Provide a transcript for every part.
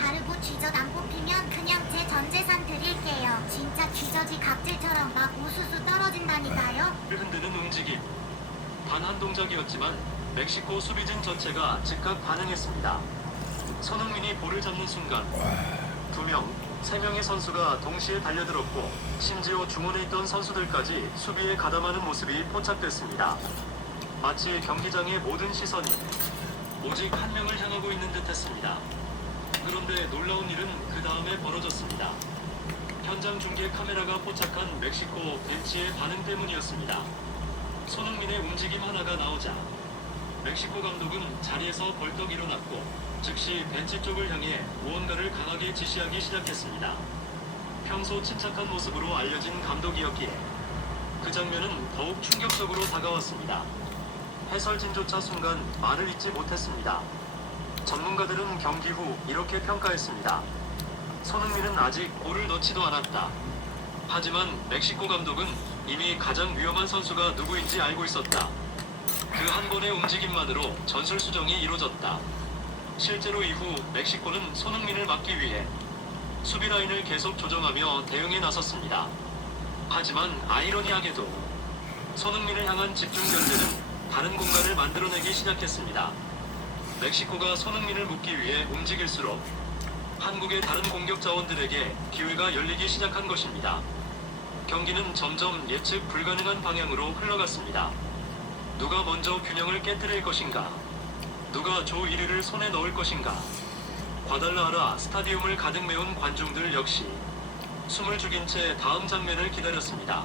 다르고 쥐젖 안 뽑히면 그냥 제 전 재산 드릴게요. 진짜 쥐젖이 갑질처럼 막 우수수 떨어진다니까요. 흔드는 움직임. 단 한 동작이었지만 멕시코 수비진 전체가 즉각 반응했습니다. 손흥민이 볼을 잡는 순간 2명, 3명의 선수가 동시에 달려들었고 심지어 중원에 있던 선수들까지 수비에 가담하는 모습이 포착됐습니다. 마치 경기장의 모든 시선이 오직 한 명을 향하고 있는 듯했습니다. 그런데 놀라운 일은 그 다음에 벌어졌습니다. 현장 중계 카메라가 포착한 멕시코 벤치의 반응 때문이었습니다. 손흥민의 움직임 하나가 나오자 멕시코 감독은 자리에서 벌떡 일어났고 즉시 벤치 쪽을 향해 무언가를 강하게 지시하기 시작했습니다. 평소 침착한 모습으로 알려진 감독이었기에 그 장면은 더욱 충격적으로 다가왔습니다. 해설진조차 순간 말을 잇지 못했습니다. 전문가들은 경기 후 이렇게 평가했습니다. 손흥민은 아직 골을 넣지도 않았다. 하지만 멕시코 감독은 이미 가장 위험한 선수가 누구인지 알고 있었다. 그 한 번의 움직임만으로 전술 수정이 이루어졌다. 실제로 이후 멕시코는 손흥민을 막기 위해 수비 라인을 계속 조정하며 대응에 나섰습니다. 하지만 아이러니하게도 손흥민을 향한 집중 견제는 다른 공간을 만들어내기 시작했습니다. 멕시코가 손흥민을 묶기 위해 움직일수록 한국의 다른 공격 자원들에게 기회가 열리기 시작한 것입니다. 경기는 점점 예측 불가능한 방향으로 흘러갔습니다. 누가 먼저 균형을 깨뜨릴 것인가? 누가 조 1위를 손에 넣을 것인가? 과달라하라 스타디움을 가득 메운 관중들 역시 숨을 죽인 채 다음 장면을 기다렸습니다.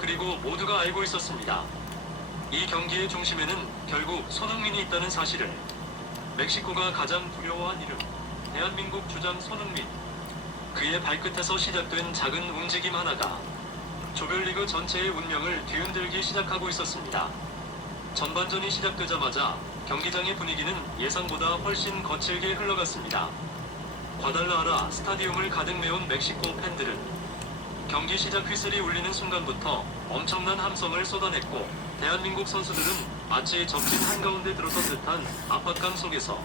그리고 모두가 알고 있었습니다. 이 경기의 중심에는 결국 손흥민이 있다는 사실을. 멕시코가 가장 두려워한 이름, 대한민국 주장 손흥민. 그의 발끝에서 시작된 작은 움직임 하나가 조별리그 전체의 운명을 뒤흔들기 시작하고 있었습니다. 전반전이 시작되자마자 경기장의 분위기는 예상보다 훨씬 거칠게 흘러갔습니다. 과달라하라 스타디움을 가득 메운 멕시코 팬들은 경기 시작 휘슬이 울리는 순간부터 엄청난 함성을 쏟아냈고 대한민국 선수들은 마치 적진 한가운데 들어선 듯한 압박감 속에서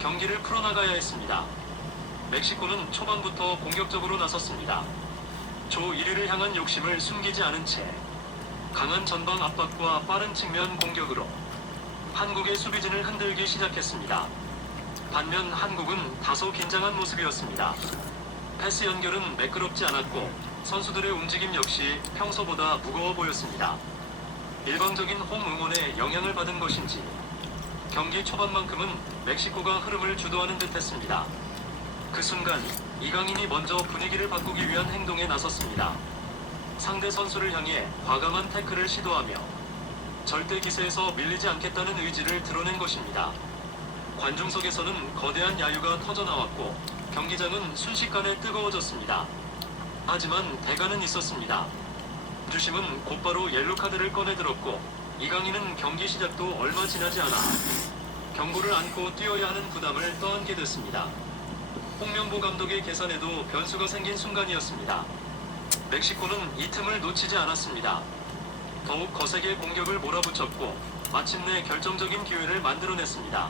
경기를 풀어나가야 했습니다. 멕시코는 초반부터 공격적으로 나섰습니다. 조 1위를 향한 욕심을 숨기지 않은 채 강한 전방 압박과 빠른 측면 공격으로 한국의 수비진을 흔들기 시작했습니다. 반면 한국은 다소 긴장한 모습이었습니다. 패스 연결은 매끄럽지 않았고 선수들의 움직임 역시 평소보다 무거워 보였습니다. 일방적인 홈 응원에 영향을 받은 것인지 경기 초반만큼은 멕시코가 흐름을 주도하는 듯했습니다. 그 순간 이강인이 먼저 분위기를 바꾸기 위한 행동에 나섰습니다. 상대 선수를 향해 과감한 태클을 시도하며 절대 기세에서 밀리지 않겠다는 의지를 드러낸 것입니다. 관중석에서는 거대한 야유가 터져나왔고 경기장은 순식간에 뜨거워졌습니다. 하지만 대가는 있었습니다. 주심은 곧바로 옐로카드를 꺼내들었고 이강인은 경기 시작도 얼마 지나지 않아 경고를 안고 뛰어야 하는 부담을 떠안게 됐습니다. 홍명보 감독의 계산에도 변수가 생긴 순간이었습니다. 멕시코는 이 틈을 놓치지 않았습니다. 더욱 거세게 공격을 몰아붙였고 마침내 결정적인 기회를 만들어냈습니다.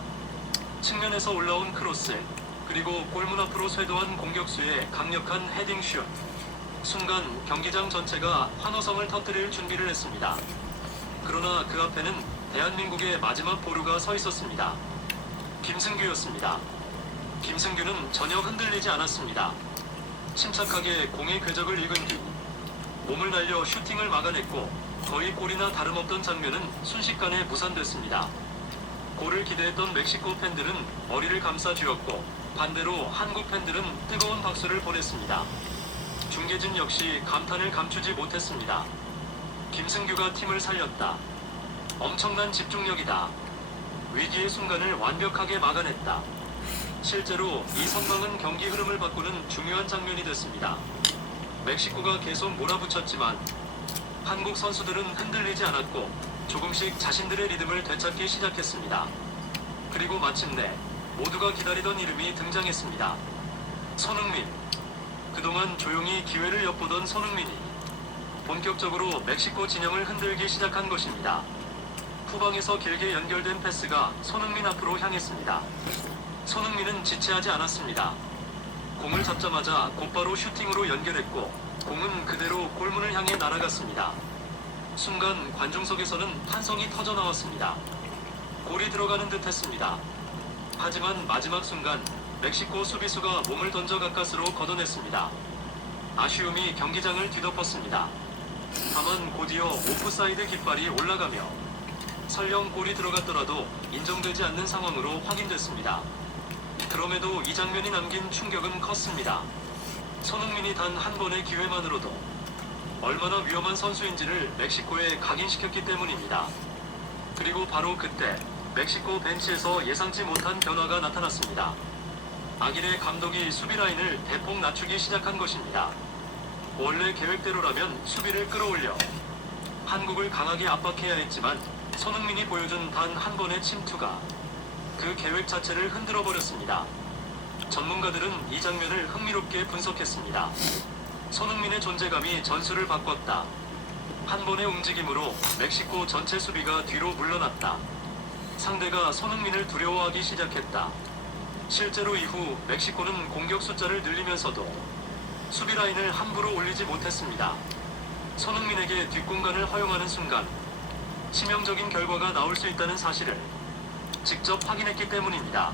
측면에서 올라온 크로스, 그리고 골문 앞으로 쇄도한 공격수의 강력한 헤딩슛. 순간 경기장 전체가 환호성을 터뜨릴 준비를 했습니다. 그러나 그 앞에는 대한민국의 마지막 보루가 서 있었습니다. 김승규였습니다. 김승규는 전혀 흔들리지 않았습니다. 침착하게 공의 궤적을 읽은 뒤 몸을 날려 슈팅을 막아냈고 거의 골이나 다름없던 장면은 순식간에 무산됐습니다. 골을 기대했던 멕시코 팬들은 머리를 감싸쥐었고 반대로 한국 팬들은 뜨거운 박수를 보냈습니다. 중계진 역시 감탄을 감추지 못했습니다. 김승규가 팀을 살렸다. 엄청난 집중력이다. 위기의 순간을 완벽하게 막아냈다. 실제로 이 선방은 경기 흐름을 바꾸는 중요한 장면이 됐습니다. 멕시코가 계속 몰아붙였지만 한국 선수들은 흔들리지 않았고 조금씩 자신들의 리듬을 되찾기 시작했습니다. 그리고 마침내 모두가 기다리던 이름이 등장했습니다. 손흥민. 그동안 조용히 기회를 엿보던 손흥민이 본격적으로 멕시코 진영을 흔들기 시작한 것입니다. 후방에서 길게 연결된 패스가 손흥민 앞으로 향했습니다. 손흥민은 지체하지 않았습니다. 공을 잡자마자 곧바로 슈팅으로 연결했고 공은 그대로 골문을 향해 날아갔습니다. 순간 관중석에서는 환성이 터져나왔습니다. 골이 들어가는 듯 했습니다. 하지만 마지막 순간 멕시코 수비수가 몸을 던져 가까스로 걷어냈습니다. 아쉬움이 경기장을 뒤덮었습니다. 다만 곧이어 오프사이드 깃발이 올라가며 설령 골이 들어갔더라도 인정되지 않는 상황으로 확인됐습니다. 그럼에도 이 장면이 남긴 충격은 컸습니다. 손흥민이 단 한 번의 기회만으로도 얼마나 위험한 선수인지를 멕시코에 각인시켰기 때문입니다. 그리고 바로 그때 멕시코 벤치에서 예상치 못한 변화가 나타났습니다. 아길레 감독이 수비 라인을 대폭 낮추기 시작한 것입니다. 원래 계획대로라면 수비를 끌어올려 한국을 강하게 압박해야 했지만 손흥민이 보여준 단 한 번의 침투가 그 계획 자체를 흔들어 버렸습니다. 전문가들은 이 장면을 흥미롭게 분석했습니다. 손흥민의 존재감이 전술을 바꿨다. 한 번의 움직임으로 멕시코 전체 수비가 뒤로 물러났다. 상대가 손흥민을 두려워하기 시작했다. 실제로 이후 멕시코는 공격 숫자를 늘리면서도 수비 라인을 함부로 올리지 못했습니다. 손흥민에게 뒷공간을 허용하는 순간 치명적인 결과가 나올 수 있다는 사실을 직접 확인했기 때문입니다.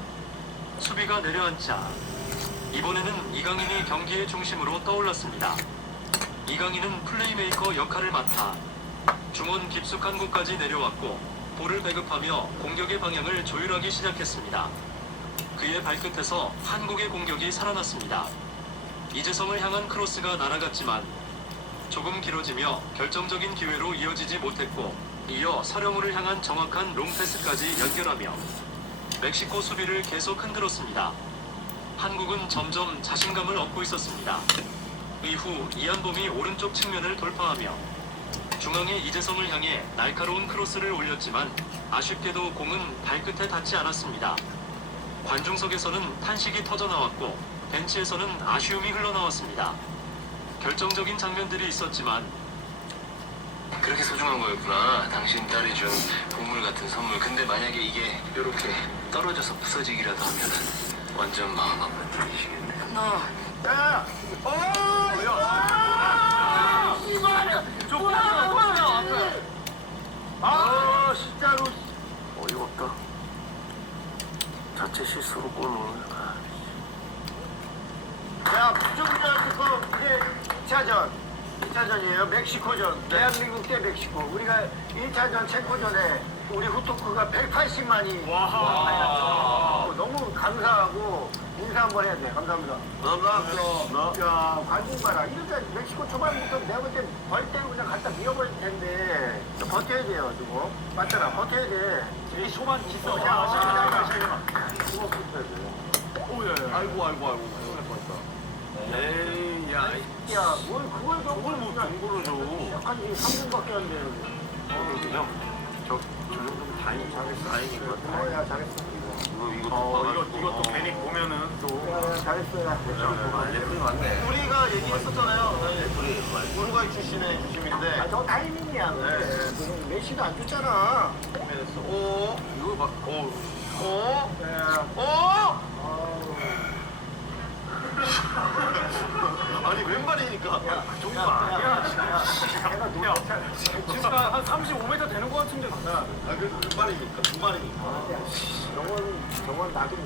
수비가 내려앉자 이번에는 이강인이 경기의 중심으로 떠올랐습니다. 이강인은 플레이메이커 역할을 맡아 중원 깊숙한 곳까지 내려왔고 볼을 배급하며 공격의 방향을 조율하기 시작했습니다. 그의 발끝에서 한국의 공격이 살아났습니다. 이재성을 향한 크로스가 날아갔지만 조금 길어지며 결정적인 기회로 이어지지 못했고 이어 서령우를 향한 정확한 롱패스까지 연결하며 멕시코 수비를 계속 흔들었습니다. 한국은 점점 자신감을 얻고 있었습니다. 이후 이한범이 오른쪽 측면을 돌파하며 중앙의 이재성을 향해 날카로운 크로스를 올렸지만 아쉽게도 공은 발끝에 닿지 않았습니다. 관중석에서는 탄식이 터져나왔고 벤치에서는 아쉬움이 흘러나왔습니다. 결정적인 장면들이 있었지만 그렇게 소중한 거였구나. 당신 딸이 준 보물 같은 선물. 근데 만약에 이게 이렇게 떨어져서 부서지기라도 하면은 완전 마음 아프시겠네. 아 진짜로 어이가 없다. 자체 실수로 골 넣는. 야 부정자 그 이제 2차전이에요. 멕시코전. 대한민국 대 멕시코. 우리가 1차전 체코전에 우리 후토크가 180만이 너무 감사하고 인사 한번 해야 돼. 감사합니다. 야 관중 봐라. 이렇게 멕시코 초반부터 내가 볼 때 벌떼로 그냥 갖다 밀어버릴 텐데 버텨야 돼요. 지금 맞잖아. 버텨야 돼. 이 초반 기서. 아이고. 에이, 야, 뭘 그걸 뭐 정보를 줘. 약간 3분밖에 안 되는데. 형, 저 정도면 다행인 것 같아. 야, 잘했어. 이것도 괜히 보면은 또. 잘했어, 야. 레프리 맞네. 우리가 얘기했었잖아요. 우루과이 출신의 주심인데. 저 타이밍이야. 네. 메시도 안 줬잖아. 이거 막, 아니 왼발이니까 좀 봐. 지금 한 35m 되는 것 같은데. 그래도 왼발이니까. 저건 나도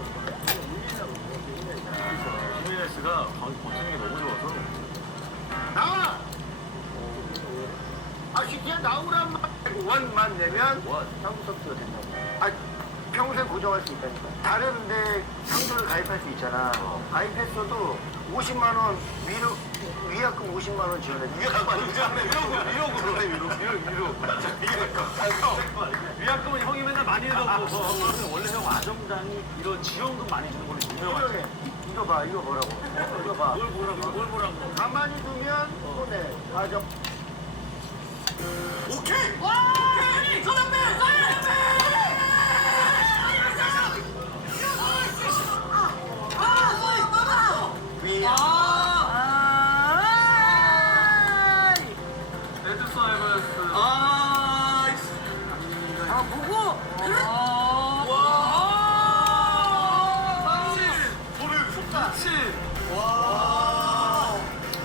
히메네스가 버티는 게 너무 좋아서. 나와! 그냥 나오란 말. 원만 내면 상부석도 된다고. 평생 고정할 수 있다니까. 다른데 상조를 가입할 수 있잖아. 가입했어도 50만 원 위약금 50만 원 지원해. 위약금은 형이 맨날 많이 내다고. 원래 형 아정당이 이런 지원금 많이 주는 걸로 유명하지. 이거 봐, 이거 뭐라고? 이거 봐. 뭘 보라고? 가만히 두면 손해. 아정. 오케이. 와! 손흥민! 그렇지. 와.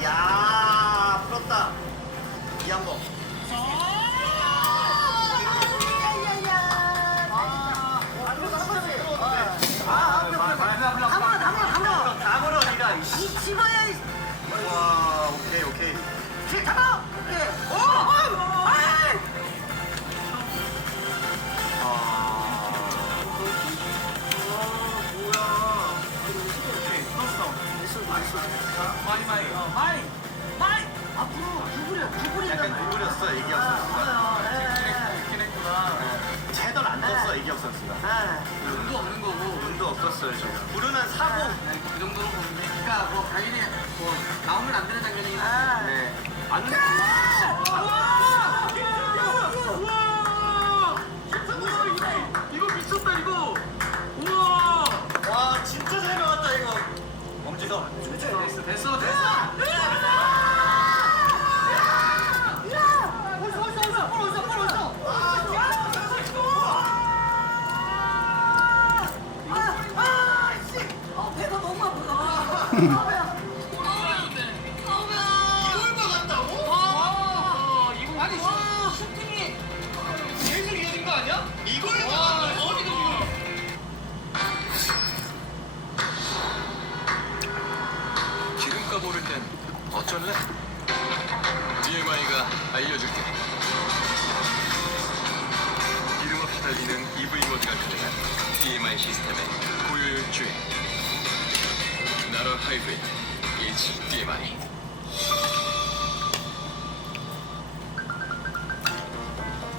야, 풀었다. 이 한 번. 다물어 니가. 이 집어야. 와, 오케이 오케이. 잡아. 오케이. 많이. 앞으로 구부렸어 이기혁 선수가. 있긴 했구나. 채널 안 떴어 이기혁 선수가. 운도 없는 거고. 운도 없었어요 지금. 부르면 사고. 그 정도로 보는데. 그러니까 뭐 당연히 뭐 나오면 안 되는 장면이긴 한데. 네. 안 돼. 이거 미쳤다 이거. 우와. 와 진짜 잘 나왔다 이거. 엄지성. 됐어. 배가 너무 아프다. 이걸 막았다고? 이거 아니 슈팅이 계속 이어진 거 아니야? 이걸 막았다고? 기름값 오를 땐 어쩔래? DMI가 알려줄게. 기름 없이 달리는 EV 모드가 가능한 DMI 시스템의 고효율 주행. 나로 하이브리드 HDMI.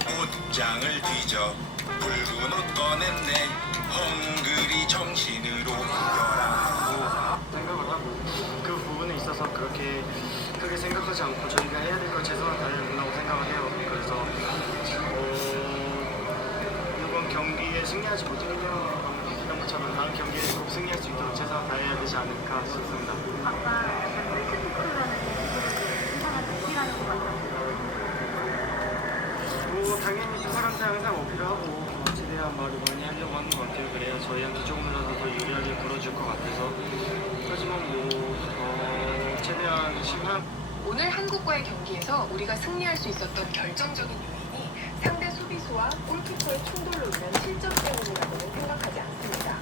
옷장을 뒤져 붉은 옷 꺼냈네 헝그리 정신으로 이겨라 생각을 하고 그 부분에 있어서 그렇게 크게 생각하지 않고 저희가 해야 될 걸 최선을 다해준다고 생각을 해요. 그래서 이번 경기에 승리하지 못하면 이런 것처럼 다음 경기에 꼭 승리할 수 있도록 최선을 다해야 되지 않을까 싶습니다. 아까 약간 스피커라는 이상한 느끼라는 것 같아요. 뭐 당연히 그 사람한테 항상 어필을 하고 최대한 말을 많이 하려고 하는 것 같아요. 그래야 저희한테 조금이라도 더 유리하게 불어줄 것 같아서. 하지만 최대한 심한 오늘 한국과의 경기에서 우리가 승리할 수 있었던 결정적인 요인이 상대 수비수와 골키퍼의 충돌로 인한 실점 때문이라고는 생각하지 않습니다.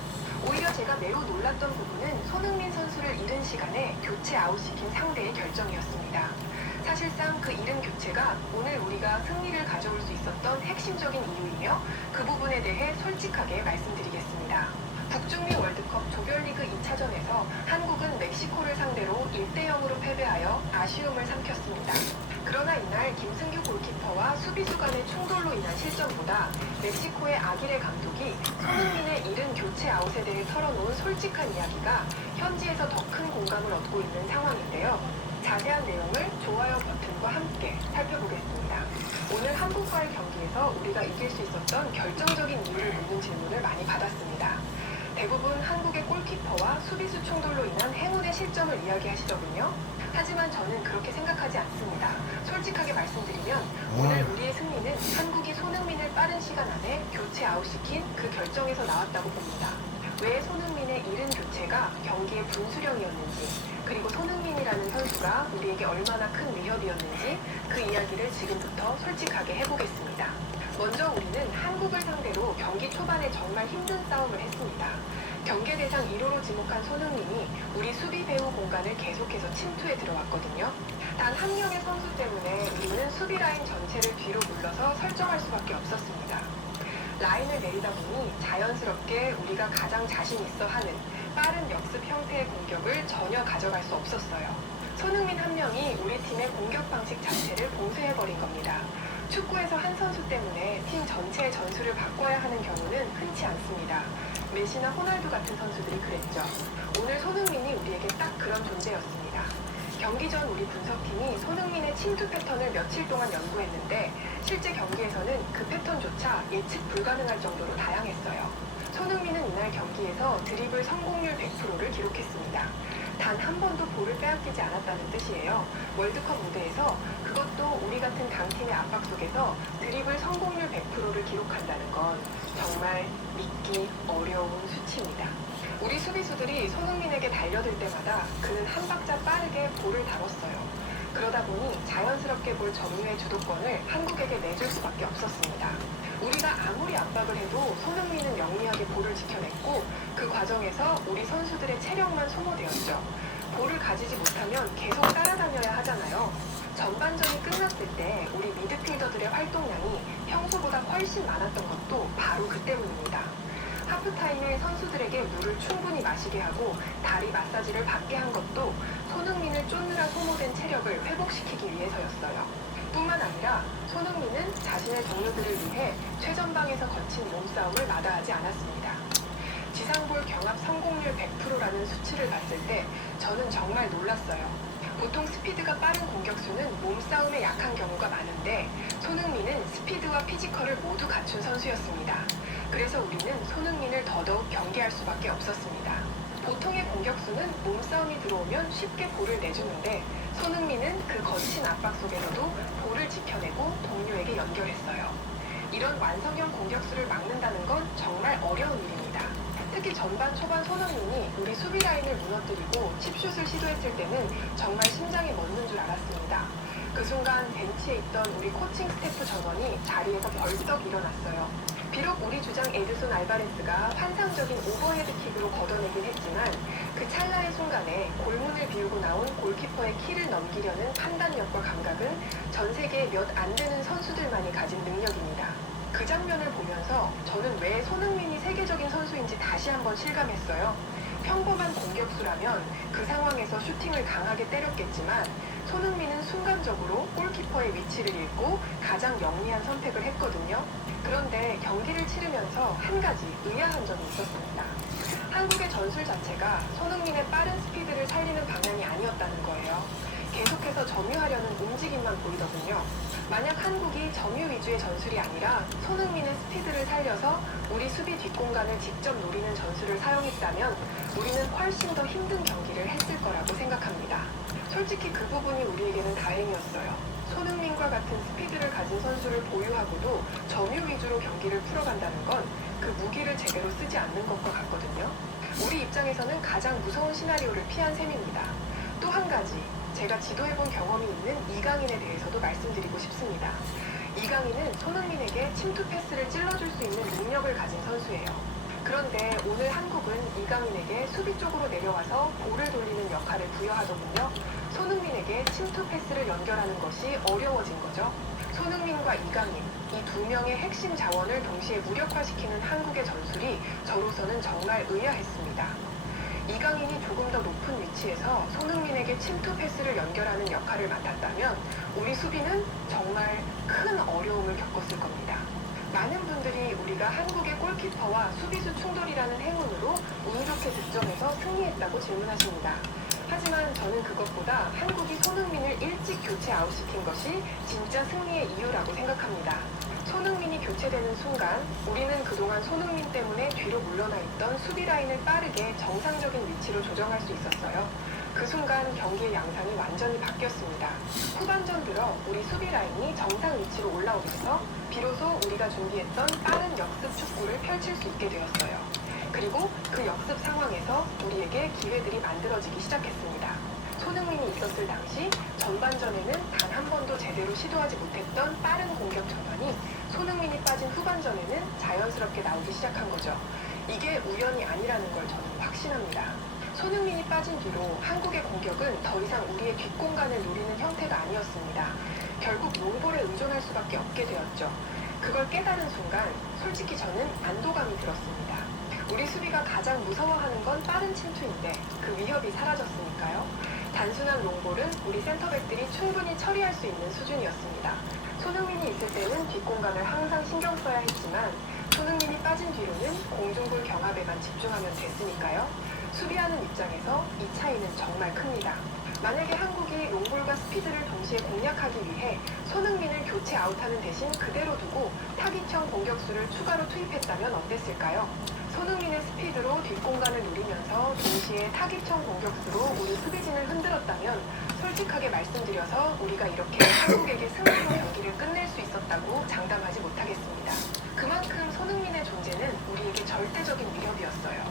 오히려 제가 매우 놀랐던 부분은 손흥민 선수를 잃은 시간에 교체 아웃시킨 상대의 결정이었습니다. 사실상 그 이른 교체가 오늘 우리가 승리를 가져올 수 있었던 핵심적인 이유이며 그 부분에 대해 솔직하게 말씀드리겠습니다. 북중미 월드컵 조별리그 2차전에서 한국은 멕시코를 상대로 1대0으로 패배하여 아쉬움을 삼켰습니다. 그러나 이날 김승규 골키퍼와 수비수 간의 충돌로 인한 실점보다 멕시코의 아기레 감독이 손흥민의 이른 교체 아웃에 대해 털어놓은 솔직한 이야기가 현지에서 더 큰 공감을 얻고 있는 상황인데요. 자세한 내용을 좋아요 버튼과 함께 살펴보겠습니다. 오늘 한국과의 경기에서 우리가 이길 수 있었던 결정적인 이유를 묻는 질문을 많이 받았습니다. 대부분 한국의 골키퍼와 수비수 충돌로 인한 행운의 실점을 이야기하시더군요. 하지만 저는 그렇게 생각하지 않습니다. 솔직하게 말씀드리면 오늘 우리의 승리는 한국이 손흥민을 빠른 시간 안에 교체 아웃시킨 그 결정에서 나왔다고 봅니다. 왜 손흥민의 이른 교체가 경기의 분수령이었는지, 그리고 손흥민이라는 선수가 우리에게 얼마나 큰 위협이었는지 그 이야기를 지금부터 솔직하게 해보겠습니다. 먼저 우리는 한국을 상대로 경기 초반에 정말 힘든 싸움을 했습니다. 경계 대상 1호로 지목한 손흥민이 우리 수비 배후 공간을 계속해서 침투해 들어왔거든요. 단 한 명의 선수 때문에 우리는 수비 라인 전체를 뒤로 물러서 설정할 수밖에 없었습니다. 라인을 내리다 보니 자연스럽게 우리가 가장 자신 있어 하는 빠른 역습 형태의 공격을 전혀 가져갈 수 없었어요. 손흥민 한 명이 우리 팀의 공격 방식 자체를 봉쇄해버린 겁니다. 축구에서 한 선수 때문에 팀 전체의 전술을 바꿔야 하는 경우는 흔치 않습니다. 메시나 호날두 같은 선수들이 그랬죠. 오늘 손흥민이 우리에게 딱 그런 존재였습니다. 경기 전 우리 분석팀이 손흥민의 침투 패턴을 며칠 동안 연구했는데 실제 경기에서는 그 패턴조차 예측 불가능할 정도로 다양했어요. 손흥민은 이날 경기에서 드리블 성공률 100%를 기록했습니다. 단 한 번도 볼을 빼앗기지 않았다는 뜻이에요. 월드컵 무대에서 그것도 우리 같은 강팀의 압박 속에서 드리블 성공률 100%를 기록한다는 건 정말 믿기 어려운 수치입니다. 우리 수비수들이 손흥민에게 달려들 때마다 그는 한 박자 빠르게 볼을 다뤘어요. 그러다 보니 자연스럽게 볼 점유의 주도권을 한국에게 내줄 수밖에 없었습니다. 우리가 아무리 압박을 해도 손흥민은 영리하게 볼을 지켜냈고 그 과정에서 우리 선수들의 체력만 소모되었죠. 볼을 가지지 못하면 계속 따라다녀야 하잖아요. 전반전이 끝났을 때 우리 미드필더들의 활동량이 평소보다 훨씬 많았던 것도 바로 그 때문입니다. 하프타임에 선수들에게 물을 충분히 마시게 하고 다리 마사지를 받게 한 것도 손흥민을 쫓느라 소모된 체력을 회복시키기 위해서였어요. 뿐만 아니라 손흥민은 자신의 동료들을 위해 최전방에서 거친 몸싸움을 마다하지 않았습니다. 지상볼 경합 성공률 100%라는 수치를 봤을 때 저는 정말 놀랐어요. 보통 스피드가 빠른 공격수는 몸싸움에 약한 경우가 많은데 손흥민은 스피드와 피지컬을 모두 갖춘 선수였습니다. 그래서 우리는 손흥민을 더더욱 경계할 수밖에 없었습니다. 보통의 공격수는 몸싸움이 들어오면 쉽게 볼을 내주는데 손흥민은 그 거친 압박 속에서도 볼을 지켜내고 동료에게 연결했어요. 이런 완성형 공격수를 막는다는 건 정말 어려운 일입니다. 특히 전반 초반 손흥민이 우리 수비 라인을 무너뜨리고 칩슛을 시도했을 때는 정말 심장이 멎는 줄 알았습니다. 그 순간 벤치에 있던 우리 코칭 스태프 전원이 자리에서 벌떡 일어났어요. 비록 우리 주장 에드손 알바레스가 환상적인 오버헤드 킥으로 걷어내긴 했지만 그 찰나의 순간에 골문을 비우고 나온 골키퍼의 키를 넘기려는 판단력과 감각은 전 세계에 몇 안 되는 선수들만이 가진 능력입니다. 그 장면을 보면서 저는 왜 손흥민이 세계적인 선수인지 다시 한번 실감했어요. 평범한 공격수라면 그 상황에서 슈팅을 강하게 때렸겠지만 손흥민은 순간적으로 골키퍼의 위치를 읽고 가장 영리한 선택을 했거든요. 그런데 경기를 치르면서 한 가지 의아한 점이 있었습니다. 한국의 전술 자체가 손흥민의 빠른 스피드를 살리는 방향이 아니었다는 거예요. 계속해서 점유하려는 움직임만 보이더군요. 만약 한국이 점유 위주의 전술이 아니라 손흥민의 스피드를 살려서 우리 수비 뒷공간을 직접 노리는 전술을 사용했다면 우리는 훨씬 더 힘든 경기를 했을 거라고 생각합니다. 솔직히 그 부분이 우리에게는 다행이었어요. 손흥민과 같은 스피드를 가진 선수를 보유하고도 점유 위주로 경기를 풀어간다는 건 그 무기를 제대로 쓰지 않는 것과 같거든요. 우리 입장에서는 가장 무서운 시나리오를 피한 셈입니다. 또 한 가지, 제가 지도해본 경험이 있는 이강인에 대해서도 말씀드리고 싶습니다. 이강인은 손흥민에게 침투 패스를 찔러줄 수 있는 능력을 가진 선수예요. 그런데 오늘 한국은 이강인에게 수비 쪽으로 내려와서 볼을 돌리는 역할을 부여하더군요. 손흥민에게 침투 패스를 연결하는 것이 어려워진 거죠. 손흥민과 이강인, 이 두 명의 핵심 자원을 동시에 무력화시키는 한국의 전술이 저로서는 정말 의아했습니다. 이강인이 조금 더 높은 위치에서 손흥민에게 침투 패스를 연결하는 역할을 맡았다면 우리 수비는 정말 큰 어려움을 겪었을 겁니다. 많은 분들이 우리가 한국의 골키퍼와 수비수 충돌이라는 행운으로 운 좋게 득점해서 승리했다고 질문하십니다. 하지만 저는 그것보다 한국이 손흥민을 일찍 교체 아웃시킨 것이 진짜 승리의 이유라고 생각합니다. 손흥민이 교체되는 순간 우리는 그동안 손흥민 때문에 뒤로 물러나 있던 수비 라인을 빠르게 정상적인 위치로 조정할 수 있었어요. 그 순간 경기의 양상이 완전히 바뀌었습니다. 후반전 들어 우리 수비 라인이 정상 위치로 올라오면서 비로소 우리가 준비했던 빠른 역습 축구를 펼칠 수 있게 되었어요. 그리고 그 역습 상황에서 우리에게 기회들이 만들어지기 시작했습니다. 손흥민이 있었을 당시 전반전에는 단 한 번도 제대로 시도하지 못했던 빠른 공격 전환이 손흥민이 빠진 후반전에는 자연스럽게 나오기 시작한 거죠. 이게 우연이 아니라는 걸 저는 확신합니다. 손흥민이 빠진 뒤로 한국의 공격은 더 이상 우리의 뒷공간을 노리는 형태가 아니었습니다. 결국 롱볼에 의존할 수밖에 없게 되었죠. 그걸 깨달은 순간 솔직히 저는 안도감이 들었습니다. 우리 수비가 가장 무서워하는 건 빠른 침투인데 그 위협이 사라졌으니까요. 단순한 롱볼은 우리 센터백들이 충분히 처리할 수 있는 수준이었습니다. 손흥민이 있을 때는 뒷공간을 항상 신경 써야 했지만 손흥민이 빠진 뒤로는 공중볼 경합에만 집중하면 됐으니까요. 수비하는 입장에서 이 차이는 정말 큽니다. 만약에 한국이 롱볼과 스피드를 동시에 공략하기 위해 손흥민을 교체 아웃하는 대신 그대로 두고 타깃형 공격수를 추가로 투입했다면 어땠을까요? 손흥민의 스피드로 뒷공간을 노리면서 동시에 타깃형 공격수로 우리 수비진을 흔들었다면 솔직하게 말씀드려서 우리가 이렇게 한국에게 승리로 경기를 끝낼 수 있었다고 장담하지 못하겠습니다. 그만큼 손흥민의 존재는 우리에게 절대적인 위협이었어요.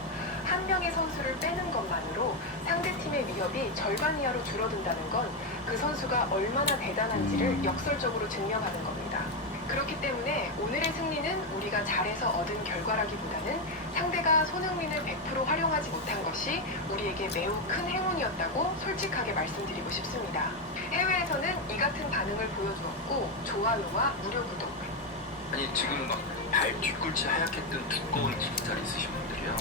한 명의 선수를 빼는 것만으로 상대팀의 위협이 절반 이하로 줄어든다는 건 그 선수가 얼마나 대단한지를 역설적으로 증명하는 겁니다. 그렇기 때문에 오늘의 승리는 우리가 잘해서 얻은 결과라기보다는 상대가 손흥민을 100% 활용하지 못한 것이 우리에게 매우 큰 행운이었다고 솔직하게 말씀드리고 싶습니다. 해외에서는 이 같은 반응을 보여주었고 좋아요와 무료 구독, 아니 지금 막 발 뒤꿈치 하얗게 뜬 두꺼운 깃살 있으신 분들이요.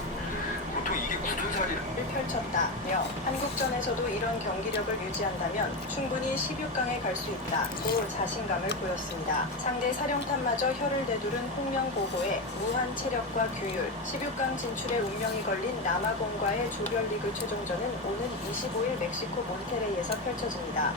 보통 이게 굳은 살이라. 펼쳤다며 한국전에서도 이런 경기력을 유지한다면 충분히 16강에 갈 수 있다고 자신감을 보였습니다. 상대 사령탑마저 혀를 되두른 홍명보고의 무한 체력과 규율, 16강 진출의 운명이 걸린 남아공과의 조별리그 최종전은 오는 25일 멕시코 몬테레이에서 펼쳐집니다.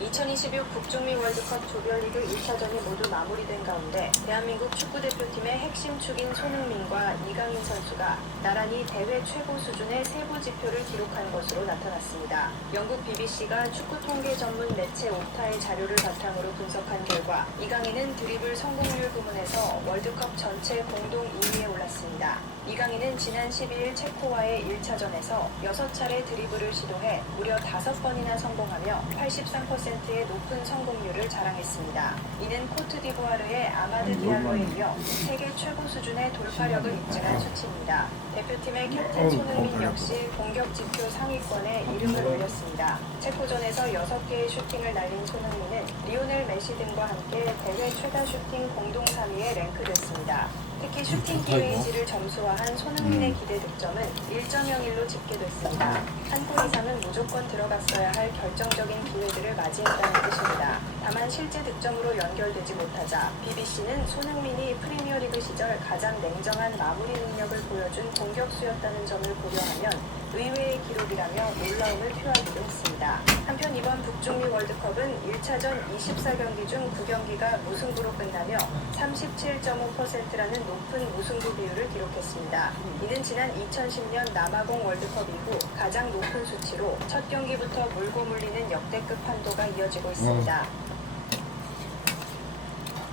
2026 북중미 월드컵 조별리그 1차전이 모두 마무리된 가운데 대한민국 축구대표팀의 핵심 축인 손흥민과 이강인 선수가 나란히 대회 최고 수준의 세부 지표를 기록한 것으로 나타났습니다. 영국 BBC가 축구 통계 전문 매체 옵타의 자료를 바탕으로 분석한 결과 이강인은 드리블 성공률 부문에서 월드컵 전체 공동 2위에 올랐습니다. 이강인은 지난 12일 체코와의 1차전에서 6차례 드리블을 시도해 무려 5번이나 성공하며 83%의 높은 성공률을 자랑했습니다. 이는 코트디부아르의 아마드 디알로에 이어 세계 최고 수준의 돌파력을 입증한 수치입니다. 대표팀의 캡틴 손흥민 역시 공격 지표 상위권에 이름을 올렸습니다. 체코전에서 6개의 슈팅을 날린 손흥민은 리오넬 메시 등과 함께 대회 최다 슈팅 공동 3위에 랭크됐습니다. 특히 슈팅 기회의지를 점수화한 손흥민의 기대 득점은 1.01로 집계됐습니다. 한 골 이상은 무조건 들어갔어야 할 결정적인 기회들을 맞이했다는 뜻입니다. 다만 실제 득점으로 연결되지 못하자 BBC는 손흥민이 프리미어리그 시절 가장 냉정한 마무리 능력을 보여준 공격수였다는 점을 고려하면 의외의 기록이라며 놀라움을 표하기도 했습니다. 한편 이번 북중미 월드컵은 1차전 24경기 중 9경기가 무승부로 끝나며 37.5%라는 높은 무승부 비율을 기록했습니다. 이는 지난 2010년 남아공 월드컵 이후 가장 높은 수치로 첫 경기부터 물고 물리는 역대급 한도가 이어지고 있습니다.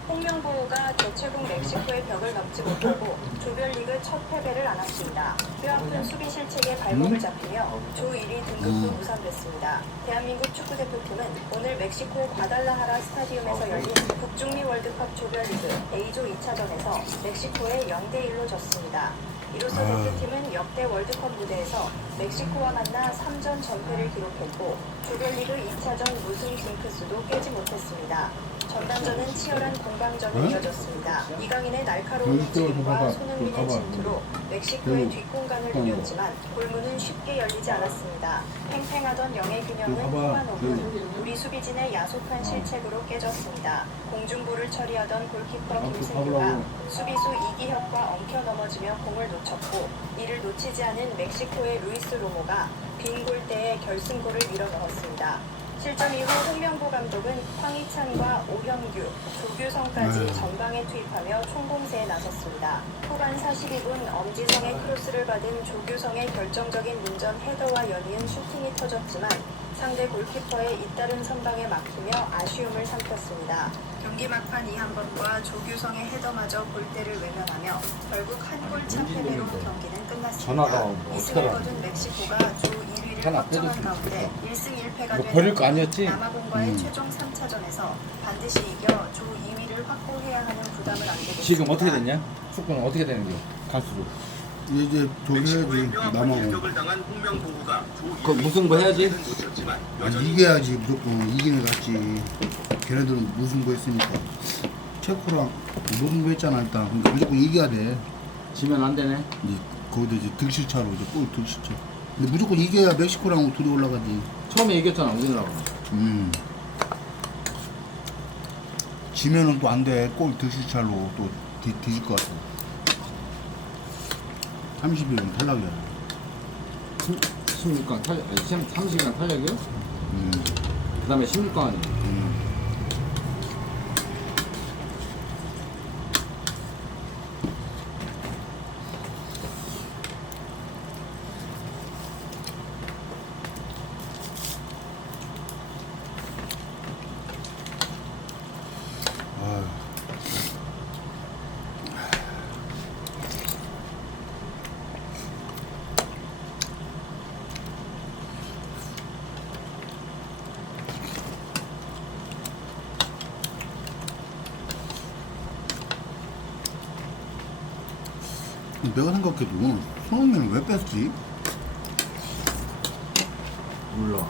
홍명보호가 개최국 멕시코의 벽을 넘지 못하고 조별리그 첫 패배를 안았습니다. 뼈아픈 수비 실책에 발목을 잡히며 조 1위 등급도 무산됐습니다. 대한민국 축구대표팀은 오늘 멕시코 과달라하라 스타디움에서 열린 북중미 월드컵 조별리그 A조 2차전에서 멕시코에 0대1로 졌습니다. 이로써 대표팀은 역대 월드컵 무대에서 멕시코와 만나 3전 전패를 기록했고 조별리그 2차전 무승 징크스도 깨지 못했습니다. 전반전은 치열한 공방전이 이어졌습니다. 이강인의 날카로운 움직임과 손흥민의 진투로 멕시코의 뒷공간을 누렸지만 골문은 쉽게 열리지 않았습니다. 팽팽하던 영의 균형은 후반 5분 우리 수비진의 야속한 실책으로 깨졌습니다. 공중볼을 처리하던 골키퍼 김승규가 수비수 이기혁과 엉켜 넘어지며 공을 놓쳤고 이를 놓치지 않은 멕시코의 루이스 로모가 빈 골대에 결승골을 밀어 넣었습니다. 실점 이후 홍명보 감독은 황희찬과 오형규, 조규성까지 전방에 투입하며 총공세에 나섰습니다. 후반 42분 엄지성의 크로스를 받은 조규성의 결정적인 문전 헤더와 연이은 슈팅이 터졌지만 상대 골키퍼의 잇따른 선방에 막히며 아쉬움을 삼켰습니다. 경기 막판 이한범과 조규성의 헤더마저 골대를 외면하며 결국 한 골 차 패배로 경기는 끝났습니다. 이승을 거둔 멕시코가 조 1위를 확정한 가운데 1승 1패가 된 남아공과의 최종 3차전에서 반드시 이겨 조 2위를 확보해야 하는 부담을 안기겠습니다. 지금 어떻게 됐냐? 축구는 어떻게 되는 거야? 가수로. 이제 저기 해야지 남아공. 그 무승부 해야지. 이겨야지 무조건 이기는 게 낫지. 걔네들은 무승부 했으니까. 체코랑 무승부 했잖아 일단. 그러니까 무조건 이겨야 돼. 지면 안 되네. 이제 거기도 이제 득실차로 이제 골 득실차. 근데 무조건 이겨야 멕시코랑 둘이 올라가지. 처음에 이겼잖아 우리나라가. 지면은 또 안 돼. 골 득실차로 또 뒤질 것 같아. 30일은 탈락이야. 16강 탈락, 아니 30강 탈락이요? 그 다음에 16강 아니야? 내가 생각해도 손흥민은 왜 뺐지? 몰라.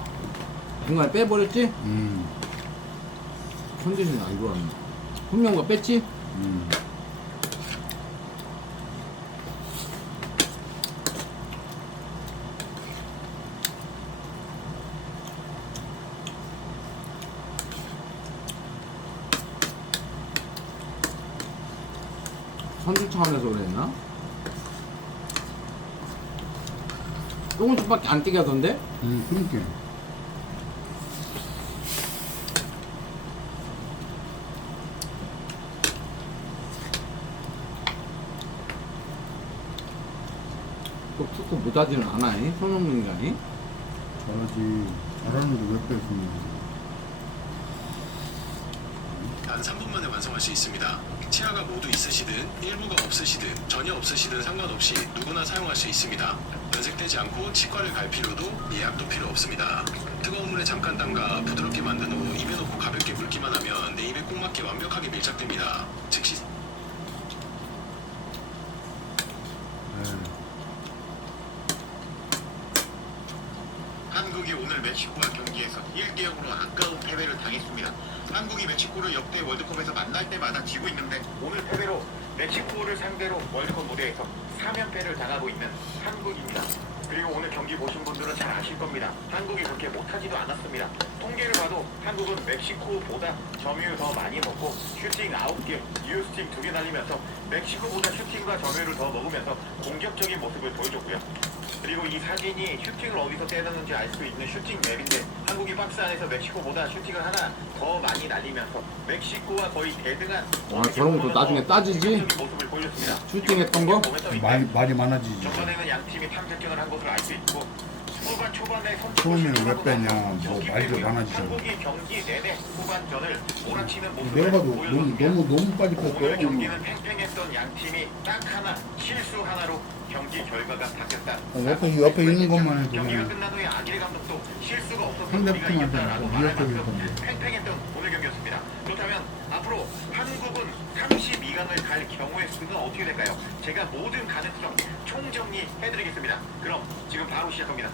중간에 빼버렸지? 컨디션이 안 좋았네. 훈명과 뺐지? 선수 차원에서 그랬나? 조금씩밖에 안 뛰게 하던데? 그러니까. 또 축구 못하지는 않아, 이? 손흥민이가, 이? 잘하지. 잘하는데 왜 뺐습니까? 단 3분 만에 완성할 수 있습니다. 치아가 모두 있으시든 일부가 없으시든 전혀 없으시든 상관없이 누구나 사용할 수 있습니다. 변색되지 않고 치과를 갈 필요도 예약도 필요 없습니다. 뜨거운 물에 잠깐 담가 부드럽게 만든 후 입에 넣고 가볍게 물기만 하면 내 입에 꼭 맞게 완벽하게 밀착됩니다. 즉시 한국이 오늘 멕시코와 경기에서 1대0으로 아까운 패배를 당했습니다. 한국이 멕시코를 역대 월드컵에서 만날 때마다 지고 있는데 오늘 패배로 멕시코를 상대로 월드컵 무대에서 3연패를 당하고 있는 한국입니다. 그리고 오늘 경기 보신 분들은 잘 아실 겁니다. 한국이 그렇게 못하지도 않았습니다. 통계를 봐도 한국은 멕시코보다 점유율 더 많이 먹고 슈팅 9개, 유효슈팅 2개 날리면서 멕시코보다 슈팅과 점유율을 더 먹으면서 공격적인 모습을 보여줬고요. 그리고 이 사진이 슈팅을 어디서 때렸는지 알 수 있는 슈팅 맵인데 한국이 박스 안에서 멕시코보다 슈팅을 하나 더 많이 날리면서 멕시코와 거의 대등한 저런 것도 나중에 따지지? 모습을 보여줬습니다. 슈팅했던 거? 말이 많아지지. 전반에는 양 팀이 탐색전을 한 것으로 알 수 있고 후반 초반에 처음에는 왜 빼냐, 뭐 말도 많아지잖아. 한국이 경기 내내 후반전을 몰아치는 모습을 내가 봐도 보여줬습니다. 너무 빨리 오늘 뺐어. 경기는 팽팽했던 양 팀이 딱 하나 실수 하나로 경기 결과가 바뀌었다. 옆에 있는 것만 해도 경기가 그냥 끝난 후에 아기레 감독도 실수가 없어서 상대팀한테 우리가 이겼다라고 말할 위협적일 만큼 건데. 팽팽했던 오늘 경기였습니다. 그렇다면 앞으로 한국은 32강을 갈 경우의 수는 어떻게 될까요? 제가 모든 가능성 총정리해드리겠습니다. 그럼 지금 바로 시작합니다.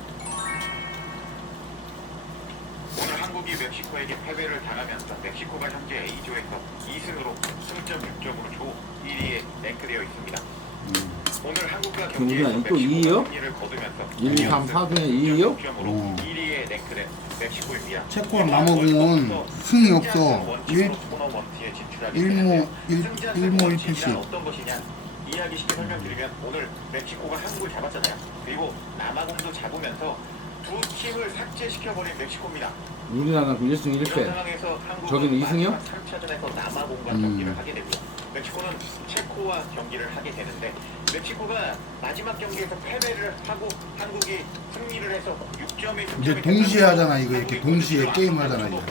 오늘 한국이 멕시코에게 패배를 당하면서 멕시코가 현재 A조에서 2승으로 승점 6점으로 조 1위에 랭크되어 있습니다. 오늘 한국과 경기에서 우리가 또 멕시코가 2위요? 승리를 거두면서 1, 2, 3, 4 중에 2위요? 6점으로 1위에 랭크된 멕시코입니다. 체코랑 남아공은 승이 없어. 1무 1패씩. 어떤 것이냐? 이야기 쉽게 설명드리면 오늘 멕시코가 한국을 잡았잖아요. 그리고 남아공도 잡으면서 두 팀을 삭제시켜버린 멕시코입니다. 우리나라는 1승 이런 1패. 상황에서 한국은 저기는 2승이요? 3차전에서 남아공과 경기를 하게 되고요. 멕시코는 체코와 경기를 하게 되는데 멕시코가 마지막 경기에서 패배를 하고 한국이 승리를 해서 6점의 이제 동시에 하잖아. 이거 이렇게 동시에 게임 하잖아. 이거.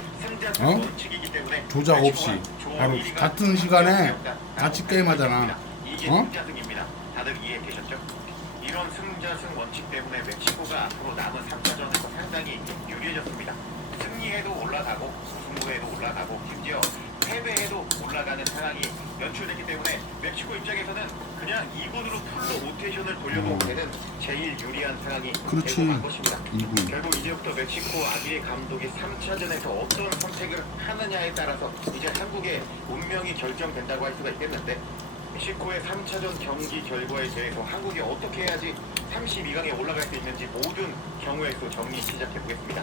조작 없이 바로 같은 시간에 같이 게임 하잖아. 이게 승자승입니다. 다들 이해되셨죠? 이런 승자승 원칙 때문에 멕시코가 앞으로 남은 3차전에서 상당히 유리해졌습니다. 승리해도 올라가고 승부해도 올라가고 심지어 패배해도 올라가는 상황이 연출됐기 때문에 멕시코 입장에서는 그냥 2군으로 풀로 로테이션을 돌려도 되는 제일 유리한 상황이 그렇지. 되고 만 것입니다. 2군. 결국 이제부터 멕시코 아기의 감독이 3차전에서 어떤 선택을 하느냐에 따라서 이제 한국의 운명이 결정된다고 할 수가 있겠는데 멕시코의 3차전 경기 결과에 대해서 한국이 어떻게 해야지 32강에 올라갈 수 있는지 모든 경우의 수 정리 시작해보겠습니다.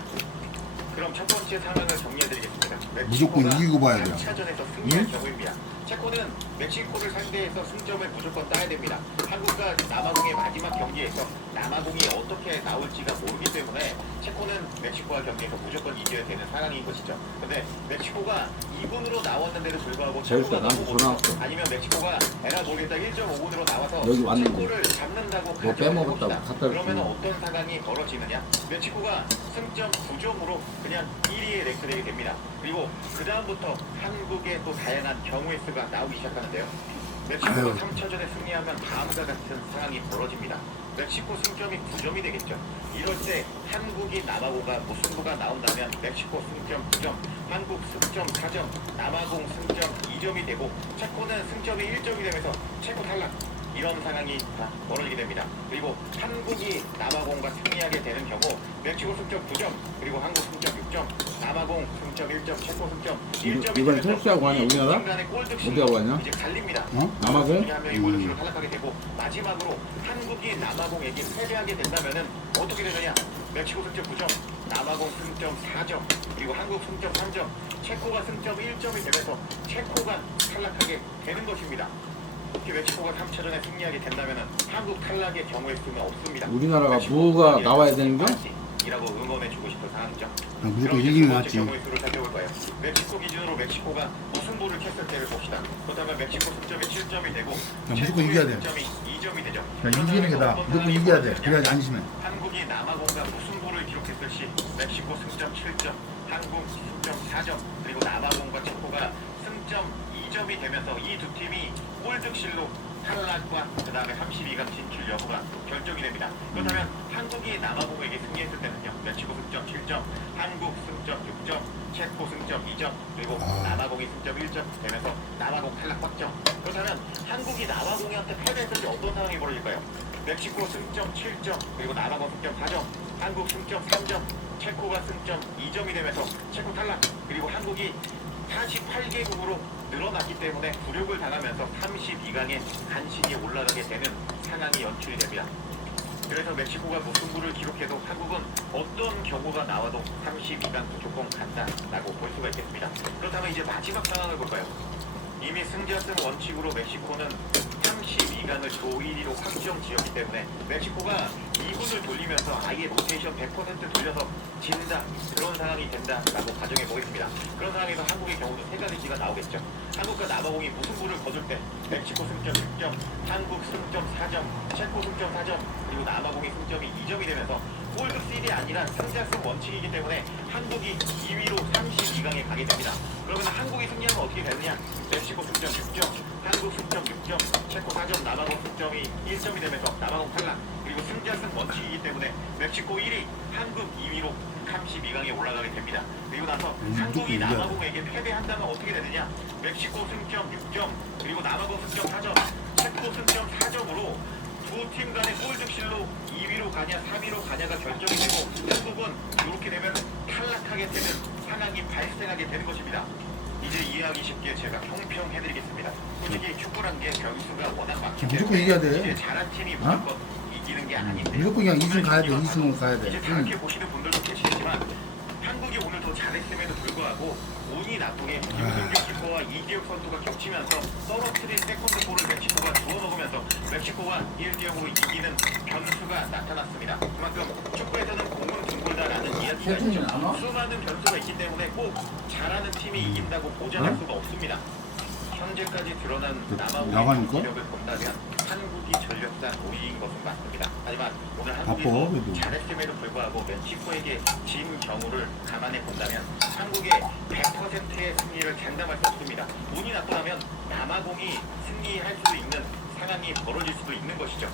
그럼 첫 번째 상황을 정리해드리겠습니다. 무조건 이기고 봐야 돼요. 3차전에서 승리할 경우입니다. 체코는 멕시코를 상대해서 승점을 무조건 따야 됩니다. 한국과 남아공의 마지막 경기에서 남아공이 어떻게 나올지가 모르기 때문에 체코는 멕시코와 경기에서 무조건 이겨야 되는 상황인 것이죠. 근데 멕시코가 2군으로 나왔는데도 불구하고 체코가 나한테 너무 전화 못해서 왔어. 아니면 멕시코가 에라 모르겠다 1.5군으로 나와서 여기 왔는데. 체코를 잡는다고 뭐 빼먹었다고 가정해봅시다. 갖다 그러면 줬구나. 어떤 상황이 벌어지느냐? 멕시코가 승점 9점으로 그냥 1위에 랭크되게 됩니다. 그리고 그 다음부터 한국의 또 다양한 경우의 수가 나오기 시작하는데요. 멕시코가 3차전에 승리하면 다음과 같은 상황이 벌어집니다. 멕시코 승점이 9점이 되겠죠. 이럴 때 한국이 남아공과 무승부가 나온다면 멕시코 승점 9점, 한국 승점 4점, 남아공 승점 2점이 되고 체코는 승점이 1점이 되면서 체코 탈락. 이런 상황이 벌어지게 됩니다. 그리고 한국이 남아공과 승리하게 되는 경우 멕시코 승점 9점, 그리고 한국 승점 6점, 남아공 승점 1점, 체코 승점 1점이 이번에 토스하고 하냐 우리나라? 어디 하고 하냐? 이제 갈립니다. 남아공? 한 명이 골드실로 탈락하게 되고 마지막으로 한국이 남아공에게 패배하게 된다면은 어떻게 되느냐? 멕시코 승점 9점, 남아공 승점 4점, 그리고 한국 승점 3점, 체코가 승점 1점이 되면서 체코가 탈락하게 되는 것입니다. 이렇게 멕시코가 3차전에 승리하게 된다면은 한국 탈락의 경우의 수는 없습니다. 우리나라가 뭐가 나와야 되는 거야? 이라고 응원해주고 싶은 상황이죠. 무조건 이기는 게 낫지. 경우의 수를 살펴볼 거예요. 멕시코 기준으로 멕시코가 무승부를 쳤을 때를 봅시다. 그렇다면 멕시코 승점이 7점이 되고 무조건 이겨야 돼. 승점이 2점이 되죠. 이기는 게 나아. 무조건 이겨야 돼. 그래야지 안심해. 한국이 남아공과 무승부를 기록했을 시 멕시코 승점 7점, 한국 승점 4점, 그리고 남아공과 체코가 승점 2점이 되면서 이 두 팀이 꼴득실로 탈락과 그 다음에 32강 진출 여부가 결정이 됩니다. 그렇다면 한국이 남아공에게 승리했을 때는요, 멕시코 승점 7점, 한국 승점 6점, 체코 승점 2점, 그리고 남아공이 승점 1점 되면서 남아공 탈락 확정. 그렇다면 한국이 남아공한테 패배했을 때 어떤 상황이 벌어질까요? 멕시코 승점 7점, 그리고 남아공 승점 4점, 한국 승점 3점, 체코가 승점 2점이 되면서 체코 탈락, 그리고 한국이 48개국으로 늘어났기 때문에 굴욕을 당하면서 32강에 간신히 올라가게 되는 상황이 연출이 됩니다. 그래서 멕시코가 무승부를 기록해도 한국은 어떤 경우가 나와도 32강 무조건 간다라고 볼 수가 있겠습니다. 그렇다면 이제 마지막 상황을 볼까요? 이미 승자승 원칙으로 멕시코는 32강을 조 1위로 확정 지었기 때문에 멕시코가 2분을 돌리면서 아예 로테이션 100% 돌려서 진다, 그런 상황이 된다라고 가정해 보겠습니다. 그런 상황에서 한국의 경우도 세 가지가 나오겠죠. 한국과 남아공이 무승부를 거둘 때 멕시코 승점 6점, 한국 승점 4점, 체코 승점 4점, 그리고 남아공의 승점이 2점이 되면서 골드실이 아니라 승자승 원칙이기 때문에 한국이 2위로 32강에 가게 됩니다. 그러면 한국이 승리하면 어떻게 되느냐? 멕시코 승점 6점, 한국 승점 6점, 체코 4점, 남아공 승점이 1점이 되면서 남아공 탈락, 그리고 승자승 원칙이기 때문에 멕시코 1위, 한국 2위로 32강에 올라가게 됩니다. 그리고 나서 한국이 남아공에게 패배한다면 어떻게 되느냐? 멕시코 승점 6점, 그리고 남아공 승점 4점, 체코 승점 4점으로 두 팀 간의 골득실로 2위로 가냐 3위로 가냐가 결정이 되고 한국은 이렇게 되면 탈락하게 되는 상황이 발생하게 되는 것입니다. 이제 이해하기 쉽게 제가 평평해드리겠습니다. 솔직히 축구란 게 변수가 워낙 많기 때문에 무조건 이겨야 돼. 이제 잘한 팀이 무조건 이기는 게 아닌데 무조건 그냥 2승 가야 돼. 2승으로 가야 돼. 이제 다르게 보시는 분들도 계시겠지만 한국이 오늘 더 잘했음에도 불구하고 운이 나쁘게 김승규 키퍼와 이기혁 선수가 겹치면서 떨어뜨린 세컨드볼을 멕시코가 주워먹으면서 멕시코가 1대0으로 이기는 변수가 나타났습니다. 그만큼 축구에서는 공은 둥글다라는 이야기가 있죠. 수많은 변수가 있기 때문에 꼭 잘하는 팀이 이긴다고 보장할 수가 없습니다. 현재까지 드러난 남아공의 경기력을 본다면 한국이 전력상 5위인 것은 맞습니다. 하지만 오늘 한국이 잘했음에도 불구하고 멕시코에게 진 경우를 감안해 본다면 한국의 100%의 승리를 장담할 수 없습니다. 운이 나쁘다면 남아공이 승리할 수도 있는 상황이 벌어질 수도 있는 것이죠.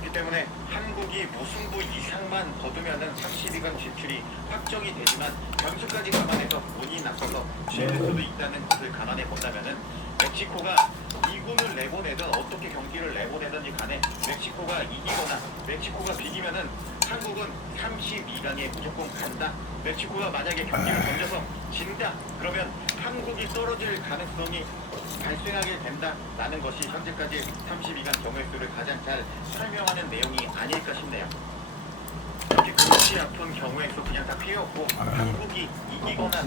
그렇기 때문에 한국이 무승부 이상만 거두면은 32강 진출이 확정이 되지만 변수까지 감안해서 운이 나빠서 질 수도 있다는 것을 감안해 본다면은 멕시코가 2군을 내보내든 어떻게 경기를 내보내든지 간에 멕시코가 이기거나 멕시코가 비기면은 한국은 32강에 무조건 간다. 멕시코가 만약에 경기를 던져서 진다. 그러면 한국이 떨어질 가능성이 발생하게 된다라는 것이 현재까지 32강 경우의 수를 가장 잘 설명하는 내용이 아닐까 싶네요. 이렇게 골치 아픈 경우에서 그냥 다 피해왔고 한국이 이기거나